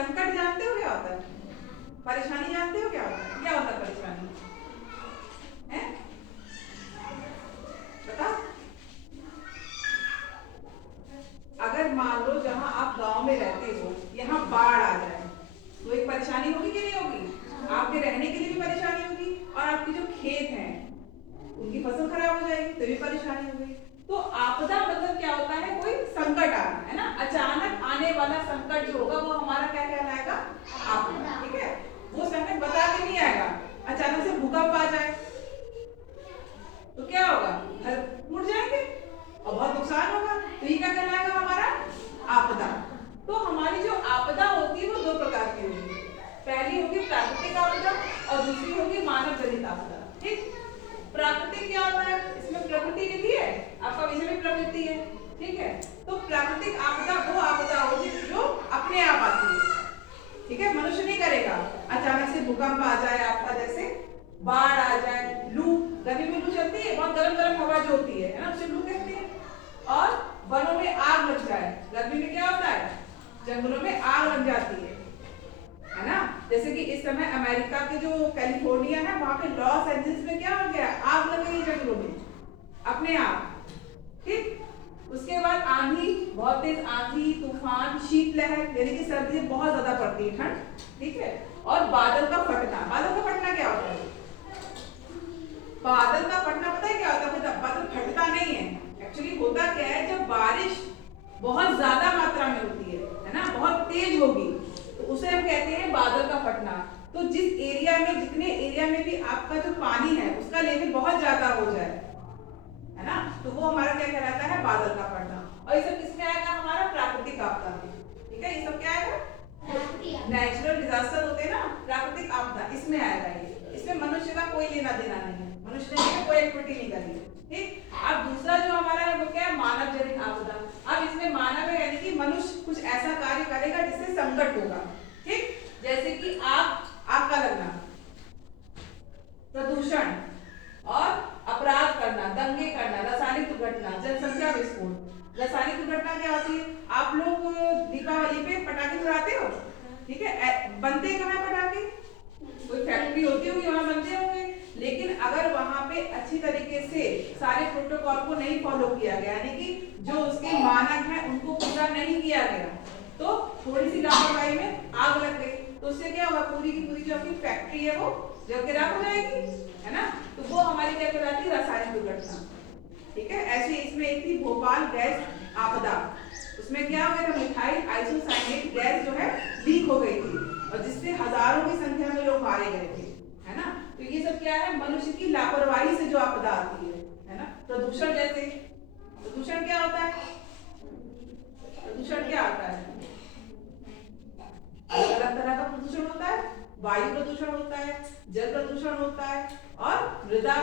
संकट जानते हो क्या होता है? परेशानी जानते हो क्या होता है? क्या होता है परेशानी? है? बताओ। अगर मान लो जहां आप गांव में रहते हो यहाँ बाढ़ आ जाए तो एक परेशानी होगी कि नहीं होगी? आपके रहने के लिए भी परेशानी होगी और आपके जो खेत हैं उनकी फसल खराब हो जाएगी तो भी परेशानी होगी। तो आपदा मतलब क्या होता है? कोई संकट आना, है ना? अचानक आने वाला संकट जो होगा वो हमारा क्या कहलाएगा? आपदा। ठीक है, वो संकट बता के नहीं आएगा। अचानक से भूकंप आ जाए तो क्या होगा? घर टूट जाएंगे और बहुत नुकसान होगा, तो ये क्या कहलाएगा? हमारा आपदा। तो हमारी जो आपदा होती है वो दो प्रकार की होगी। पहली होगी प्राकृतिक आपदा और दूसरी होगी मानव जनित आपदा। ठीक, प्राकृतिक क्या होता है? इसमें प्रकृति लिखी है, आपका विषय में प्रकृति है। ठीक है, तो प्राकृतिक आपदा वो आपदा होगी जो अपने आप आती है। ठीक है, मनुष्य नहीं करेगा। अचानक से भूकंप आ जाए आपका, जैसे बाढ़ आ जाए, लू, गर्मी में लू चलती है, बहुत गर्म गर्म हवा जो होती है ना, उसे लू कहते हैं। और वनों में आग लग जाए, गर्मी में क्या होता है? जंगलों में आग लग जाती है ना? जैसे कि इस समय अमेरिका के जो कैलिफोर्निया है वहां पे लॉस एंजल्स में क्या हो गया? आग लग गई जंगलों में अपने आप। ठीक, उसके बाद आंधी, बहुत तेज आंधी, तूफान, शीतलहर, यानी कि सर्दी बहुत ज्यादा पड़ती है, ठंड। ठीक है, और बादल का फटना। बादल का फटना क्या होता है? बादल का फटना पता है क्या होता है? बादल फटता नहीं है, एक्चुअली होता क्या है, जब बारिश बहुत ज्यादा मात्रा में होती है ना, बहुत तेज होगी, तो उसे हम कहते हैं बादल का फटना। तो जिस एरिया में, जितने एरिया में भी आपका जो पानी है उसका लेवल बहुत ज्यादा हो जाए, है ना, तो वो हमारा क्या कहलाता है? बादल का फटना। और ये सब किसमें आएगा? हमारा प्राकृतिक आपदा में। ठीक है, ये सब क्या आएगा? नेचुरल डिजास्टर होते हैं ना, प्राकृतिक आपदा, इसमें आएगा ये। इसमें मनुष्य का कोई लेना देना नहीं है, मनुष्य ने इसमें कोई एक्टिविटी नहीं करी है। ठीक, अब दूसरा जो हमारा है वो क्या है? मानव जनित आपदा। अब इसमें मानव है, यानी कि मनुष्य कुछ ऐसा कार्य करेगा जिससे संकट होगा। ठीक, जैसे कि आग का लगना, प्रदूषण और अपराध करना, दंगे करना, रासायनिक दुर्घटना, जनसंख्या विस्फोट। रासायनिक दुर्घटना क्या होती है? आप लोग दीपावली पे पटाखे उड़ाते हो, ठीक है, बनते कहाँ पटाखे? कोई फैक्ट्री होती होगी वहां बनते होंगे, लेकिन अगर वहां पे अच्छी तरीके से सारे प्रोटोकॉल को नहीं फॉलो किया गया, यानी कि जो उसके मानक हैं उनको पूरा नहीं किया गया, तो थोड़ी सी लापरवाही में आग लग गई, तो उससे क्या होगा? पूरी की पूरी जो अपनी फैक्ट्री है वो जल के राख हो जाएगी, है ना? तो वो हमारी क्या कहलाती है? रासायनिक दुर्घटना। ठीक है, ऐसे इसमें एक थी भोपाल गैस आपदा। उसमें क्या हो गया था? मिथाइल आइसोसाइनेट गैस जो है लीक हो गई थी और जिससे हजारों की संख्या में लोग मारे गए थे, है ना? तो ये सब क्या है? मनुष्य की लापरवाही से जो आपदा आती है ना? प्रदूषण, जैसे प्रदूषण क्या होता है? प्रदूषण क्या होता है? अलग अलग तरह का प्रदूषण होता है। वायु प्रदूषण होता है, जल प्रदूषण होता है और मृदा